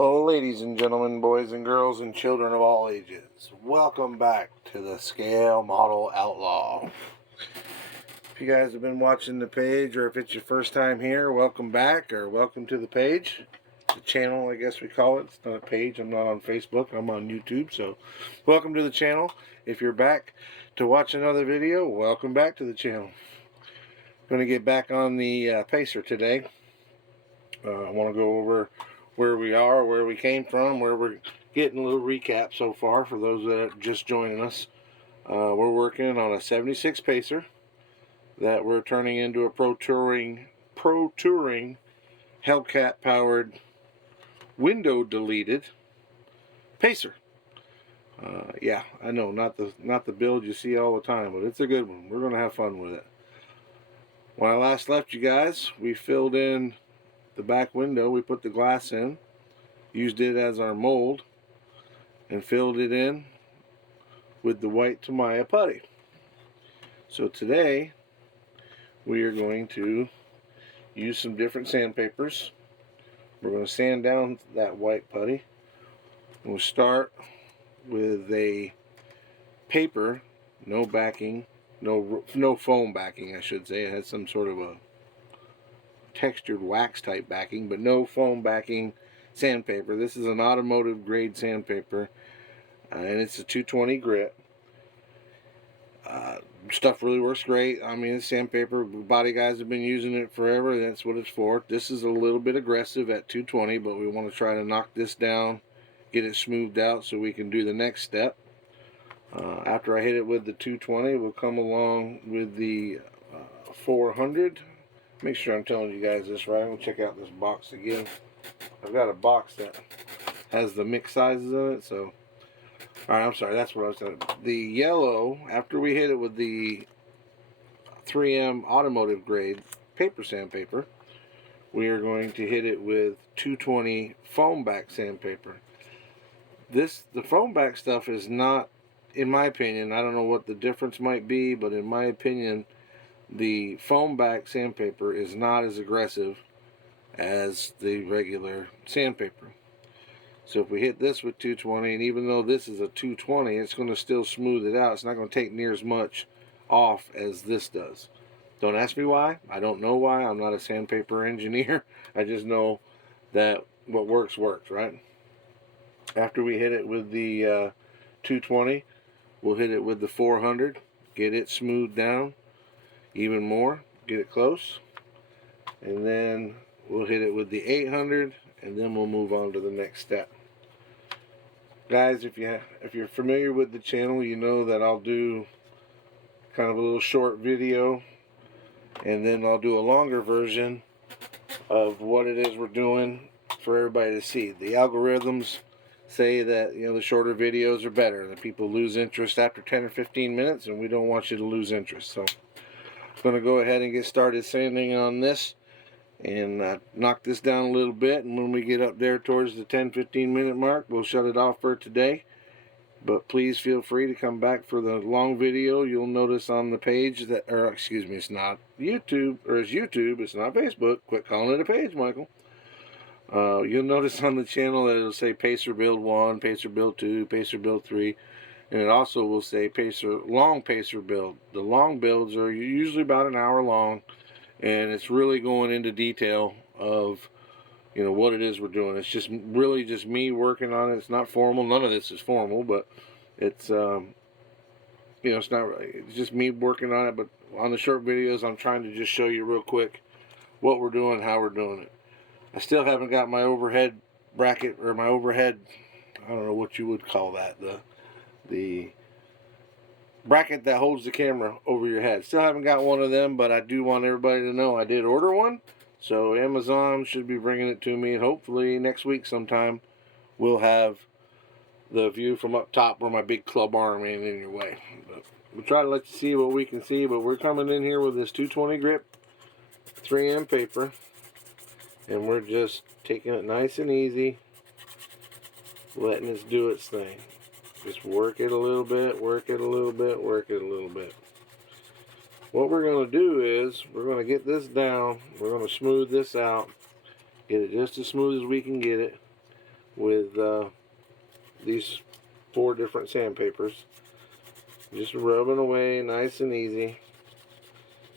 Well, ladies and gentlemen, boys and girls, and children of all ages, welcome back to the Scale Model Outlaw. If you guys have been watching the page, or if it's your first time here, welcome back, or welcome to the page. The channel, I guess we call it. It's not a page. I'm not on Facebook. I'm on YouTube, so welcome to the channel. If you're back to watch another video, welcome back to the channel. I'm going to get back on the pacer today. I want to go over where we are, where we came from, where we're getting a little recap so far for those that are just joining us. We're working on a 76 pacer that we're turning into a Pro Touring Hellcat powered window deleted pacer. Yeah, I know, not the build you see all the time, but it's a good one. We're gonna have fun with it. When I last left you guys, we filled in the back window. We put the glass in, used it as our mold, and filled it in with the white Tamiya putty. So today we are going to use some different sandpapers. We're going to sand down that white putty. We'll start with a paper, no backing, no foam backing, I should say. It has some sort of a textured wax type backing, but no foam backing sandpaper. This is an automotive grade sandpaper, and it's a 220 grit. Stuff really works great. I mean, it's sandpaper. Body guys have been using it forever. That's what it's for. This is a little bit aggressive at 220, but we want to try to knock this down, get it smoothed out so we can do the next step. After I hit it with the 220, we'll come along with the 400. Make sure I'm telling you guys this right. We'll check out this box again. I've got a box that has the mix sizes in it, so... Alright, I'm sorry, that's what I was saying. The yellow, after we hit it with the 3M automotive grade paper sandpaper, we are going to hit it with 220 foam back sandpaper. The foam back stuff is not, in my opinion, I don't know what the difference might be, but in my opinion, the foam back sandpaper is not as aggressive as the regular sandpaper. So if we hit this with 220, and even though this is a 220, it's going to still smooth it out. It's not going to take near as much off as this does. Don't ask me why. I don't know why. I'm not a sandpaper engineer. I just know that what works, right? After we hit it with the 220, we'll hit it with the 400. Get it smoothed down even more. Get it close. And then we'll hit it with the 800, and then we'll move on to the next step. Guys, if you're familiar with the channel, you know that I'll do kind of a little short video, and then I'll do a longer version of what it is we're doing for everybody to see. The algorithms say that, you know, the shorter videos are better, that people lose interest after 10 or 15 minutes, and we don't want you to lose interest. So I'm going to go ahead and get started sanding on this and knock this down a little bit, and when we get up there towards the 10-15 minute mark, we'll shut it off for today. But please feel free to come back for the long video. You'll notice on the page that, or excuse me, it's not YouTube, or it's YouTube, it's not Facebook. Quit calling it a page, Michael. You'll notice on the channel that it'll say Pacer Build 1, Pacer Build 2, Pacer Build 3, and it also will say Long Pacer Build. The long builds are usually about an hour long, and it's really going into detail of, you know, what it is we're doing. It's just really just me working on it. It's not formal. None of this is formal, but it's, you know, it's not really, it's just me working on it. But on the short videos, I'm trying to just show you real quick what we're doing, how we're doing it. I still haven't got my overhead bracket, or my overhead, I don't know what you would call that, the bracket that holds the camera over your head. Still haven't got one of them, but I do want everybody to know I did order one. So Amazon should be bringing it to me, and hopefully next week sometime we'll have the view from up top where my big club arm ain't in your way. But we'll try to let you see what we can see, but we're coming in here with this 220 grip 3M paper, and we're just taking it nice and easy, letting it do its thing. Just work it a little bit, work it a little bit, work it a little bit. What we're going to do is, we're going to get this down, we're going to smooth this out, get it just as smooth as we can get it. with these 4 different sandpapers. Just rubbing away nice and easy,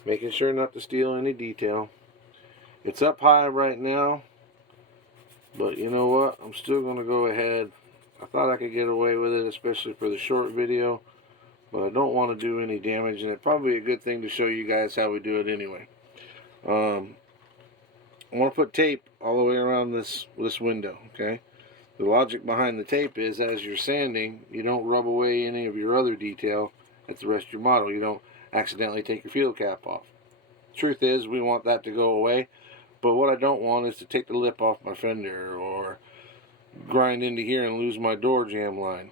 making sure not to steal any detail. It's up high right now, but you know what? I'm still going to go ahead. I thought I could get away with it, especially for the short video, but I don't want to do any damage, and it's probably a good thing to show you guys how we do it anyway. I want to put tape all the way around this window, okay? The logic behind the tape is, as you're sanding, you don't rub away any of your other detail. That's the rest of your model. You don't accidentally take your field cap off. Truth is, we want that to go away, but what I don't want is to take the lip off my fender or grind into here and lose my door jamb line.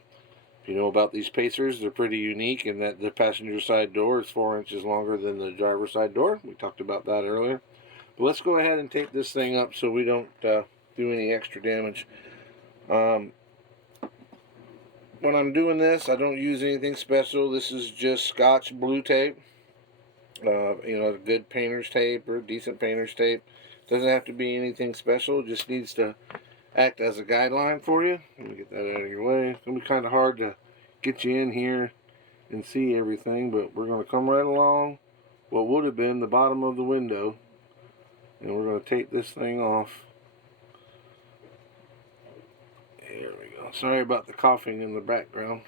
If you know about these pacers, they're pretty unique in that the passenger side door is 4 inches longer than the driver's side door. We talked about that earlier. But let's go ahead and tape this thing up so we don't do any extra damage. When I'm doing this, I don't use anything special. This is just Scotch blue tape. You know, good painter's tape or decent painter's tape. Doesn't have to be anything special. It just needs to act as a guideline for you. Let me get that out of your way. It's going to be kind of hard to get you in here and see everything, but we're going to come right along what would have been the bottom of the window, and we're going to tape this thing off. There we go. Sorry about the coughing in the background.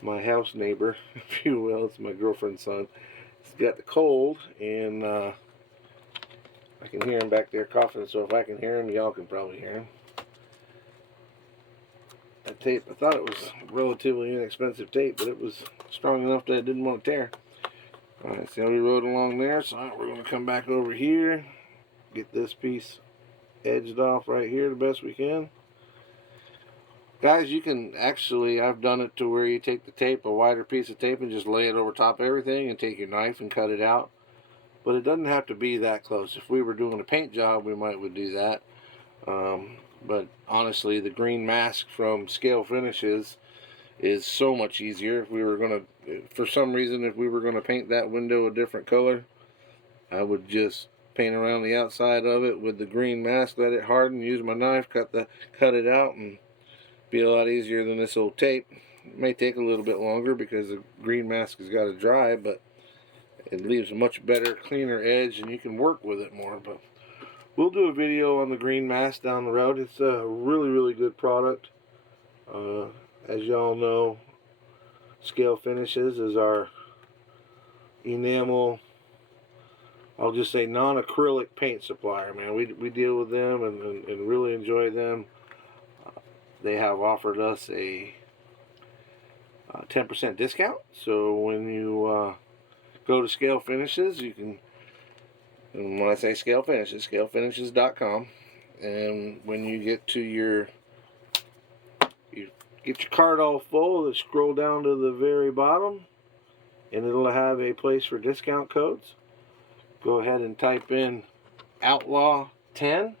My house neighbor, if you will, it's my girlfriend's son. He's got the cold, and I can hear him back there coughing, so if I can hear him, y'all can probably hear him. That tape, I thought it was relatively inexpensive tape, but it was strong enough that I didn't want to tear. Alright, see how we rode along there? So we're going to come back over here, get this piece edged off right here the best we can. Guys, you can actually, I've done it to where you take the tape, a wider piece of tape, and just lay it over top of everything and take your knife and cut it out. But it doesn't have to be that close. If we were doing a paint job, we would do that. But honestly, the green mask from Scale Finishes is so much easier. If we were going to, for some reason, if we were going to paint that window a different color, I would just paint around the outside of it with the green mask, let it harden, use my knife, cut it out, and be a lot easier than this old tape. It may take a little bit longer because the green mask has got to dry, but it leaves a much better, cleaner edge, and you can work with it more. But we'll do a video on the green mask down the road. It's a really, really good product. As y'all know, Scale Finishes is our enamel, I'll just say non-acrylic paint supplier, man. We deal with them and really enjoy them. They have offered us a 10% discount. So when you go to Scale Finishes, you can, and when I say Scale Finishes, scalefinishes.com, and when you get to you get your cart all full, scroll down to the very bottom, and it'll have a place for discount codes. Go ahead and type in Outlaw 10,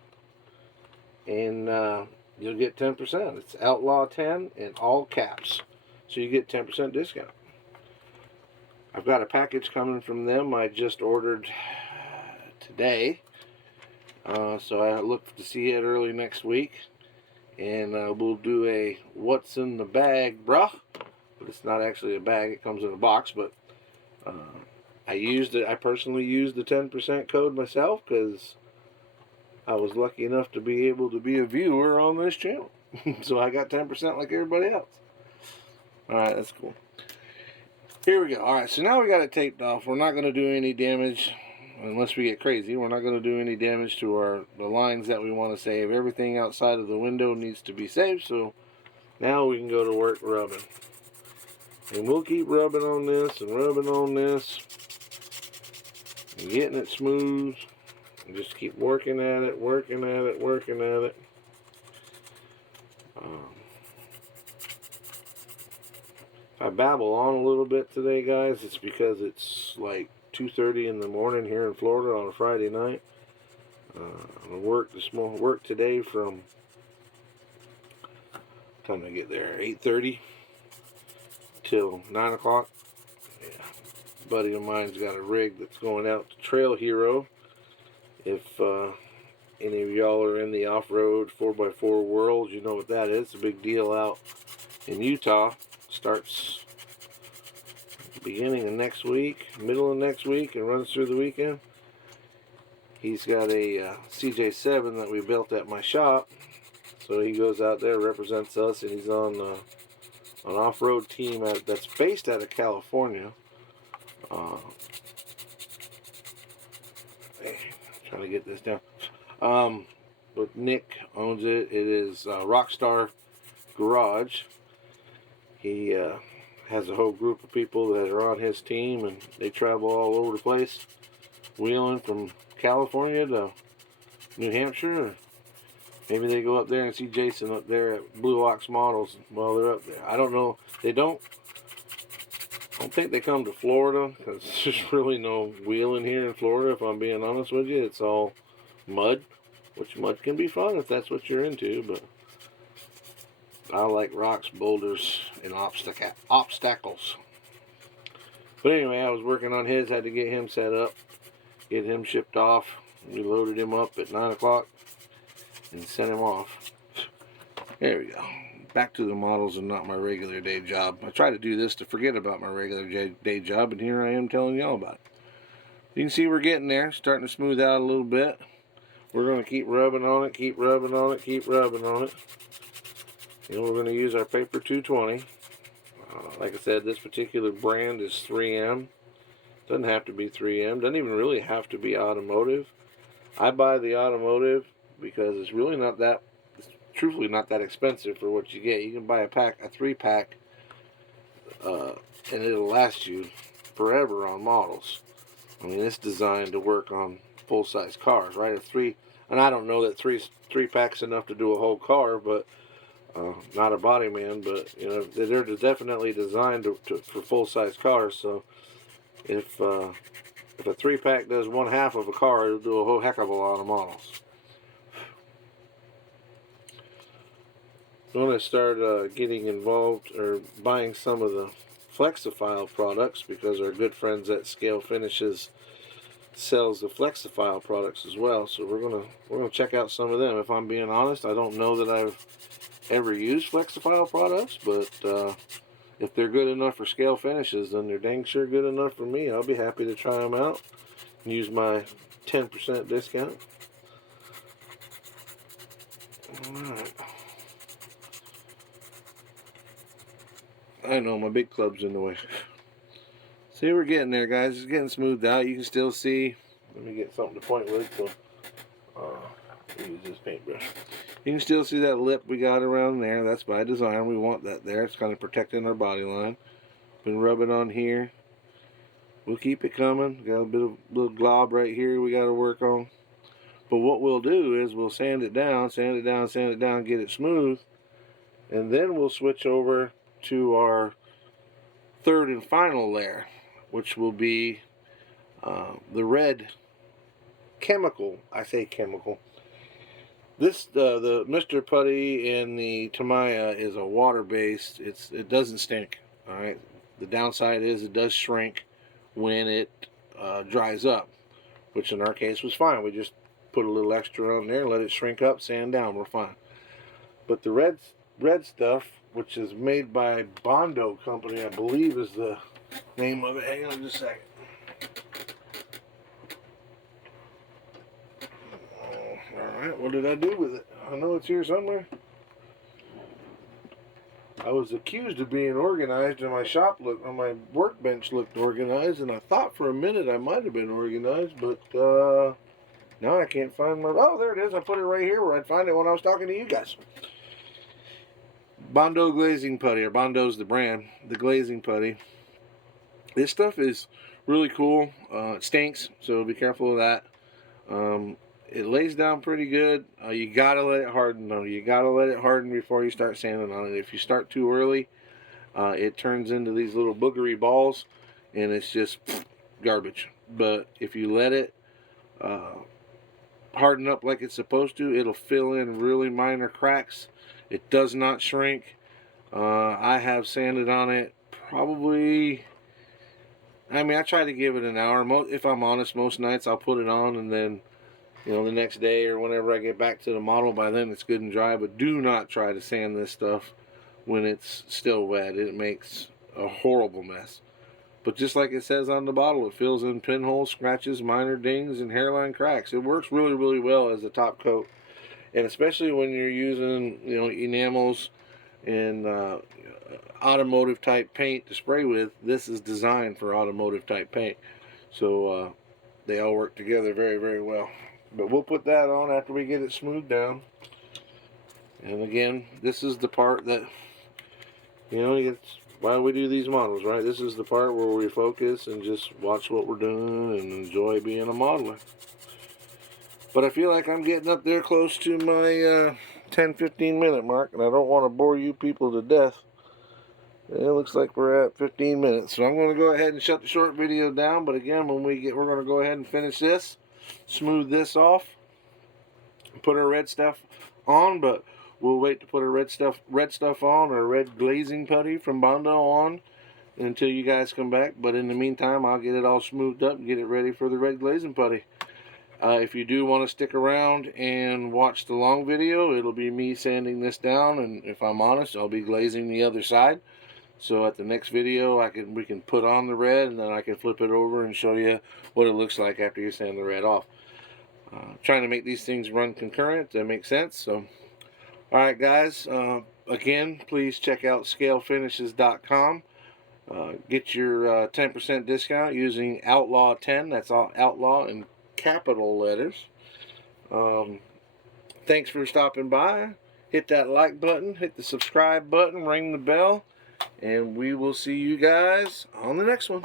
and you'll get 10%. It's Outlaw 10 in all caps, so you get 10% discount. I've got a package coming from them. I just ordered today, so I look to see it early next week, and we'll do a what's in the bag, bruh. But it's not actually a bag; it comes in a box. But I personally used the 10% code myself because I was lucky enough to be able to be a viewer on this channel. So I got 10% like everybody else. Alright, that's cool. Here we go. Alright, so now we got it taped off. We're not going to do any damage unless we get crazy. We're not going to do any damage to the lines that we want to save. Everything outside of the window needs to be saved, so now we can go to work rubbing. And we'll keep rubbing on this and rubbing on this and getting it smooth. And just keep working at it, working at it, working at it. If I babble on a little bit today, guys, it's because it's like 2:30 in the morning here in Florida on a Friday night. I work today from time I get there 8:30 till 9 o'clock. Yeah. A buddy of mine's got a rig that's going out to Trail Hero. If Any of y'all are in the off-road 4x4 world, you know what that is. It's a big deal out in Utah. Starts beginning of next week, middle of next week, and runs through the weekend. He's got a CJ7 that we built at my shop. So he goes out there, represents us, and he's on an off-road team that's based out of California. Trying to get this down. But Nick owns it. It is Rockstar Garage. He has a whole group of people that are on his team, and they travel all over the place, wheeling from California to New Hampshire. Or maybe they go up there and see Jason up there at Blue Ox Models while they're up there. I don't know. I don't think they come to Florida, because there's really no wheeling here in Florida, if I'm being honest with you. It's all mud, which mud can be fun if that's what you're into, but I like rocks, boulders, and obstacles. But anyway, I was working on his, had to get him set up, get him shipped off. We loaded him up at 9 o'clock and sent him off. There we go. Back to the models and not my regular day job. I try to do this to forget about my regular day job, and here I am telling y'all about it. You can see we're getting there, starting to smooth out a little bit. We're going to keep rubbing on it, keep rubbing on it, keep rubbing on it. And we're going to use our paper 220. Like I said, this particular brand is 3M. Doesn't have to be 3M. Doesn't even really have to be automotive. I buy the automotive because it's really not that, truthfully not that expensive for what you get. You can buy a 3-pack, and it'll last you forever on models. I mean, it's designed to work on full-size cars, right? And I don't know that three packs enough to do a whole car, but not a body man, but you know, they're definitely designed for full-size cars. So if a 3-pack does one half of a car, it'll do a whole heck of a lot of models. I'm going to start getting involved or buying some of the Flexifile products, because our good friends at Scale Finishes sells the Flexifile products as well. So we're gonna check out some of them. If I'm being honest, I don't know that I've ever used Flexifile products, but if they're good enough for Scale Finishes, then they're dang sure good enough for me. I'll be happy to try them out and use my 10% discount. Alright. I know my big club's in the way. See, we're getting there, guys. It's getting smoothed out. You can still see. Let me get something to point with. So, use this paintbrush. You can still see that lip we got around there. That's by design. We want that there. It's kind of protecting our body line. Been rubbing on here. We'll keep it coming. Got a little glob right here we got to work on. But what we'll do is we'll sand it down, sand it down, sand it down, get it smooth, and then we'll switch over to our third and final layer, which will be the red chemical. I say chemical. This the Mr. Putty and the Tamiya is a water-based. It doesn't stink. All right. The downside is it does shrink when it dries up, which in our case was fine. We just put a little extra on there, let it shrink up, sand down, we're fine. But the red stuff, which is made by Bondo Company, I believe is the name of it. Hang on just a second. Alright, what did I do with it? I know it's here somewhere. I was accused of being organized, and my my workbench looked organized, and I thought for a minute I might have been organized, but now I can't find my... Oh, there it is. I put it right here where I'd find it when I was talking to you guys. Bondo glazing putty, or Bondo's the brand, the glazing putty. This stuff is really cool. It stinks, so be careful of that. It lays down pretty good. You gotta let it harden though. You gotta let it harden before you start sanding on it. If you start too early, it turns into these little boogery balls, and it's just garbage. But if you let it harden up like it's supposed to, it'll fill in really minor cracks. It does not shrink. I have sanded on it probably, I mean, I try to give it an hour. If I'm honest, most nights I'll put it on and then you know, the next day or whenever I get back to the model. By then it's good and dry, but do not try to sand this stuff when it's still wet. It makes a horrible mess. But just like it says on the bottle, it fills in pinholes, scratches, minor dings, and hairline cracks. It works really, really well as a top coat. And especially when you're using, you know, enamels and automotive type paint to spray with, this is designed for automotive type paint. So they all work together very, very well. But we'll put that on after we get it smoothed down. And again, this is the part that, you know, it's why we do these models, right? This is the part where we focus and just watch what we're doing and enjoy being a modeler. But I feel like I'm getting up there close to my 10-15 minute mark, and I don't want to bore you people to death. It looks like we're at 15 minutes, so I'm going to go ahead and shut the short video down. But again, when we're going to go ahead and finish this, smooth this off, put our red stuff on. But we'll wait to put our red stuff on, or red glazing putty from Bondo on, until you guys come back. But in the meantime, I'll get it all smoothed up and get it ready for the red glazing putty. If you do want to stick around and watch the long video, it'll be me sanding this down, and if I'm honest, I'll be glazing the other side. So at the next video, we can put on the red, and then I can flip it over and show you what it looks like after you sand the red off. Trying to make these things run concurrent to make sense. So, all right, guys. Again, please check out scalefinishes.com. Get your 10% discount using Outlaw 10. That's all Outlaw in capital letters. Thanks for stopping by. Hit that like button, hit the subscribe button, ring the bell, and we will see you guys on the next one.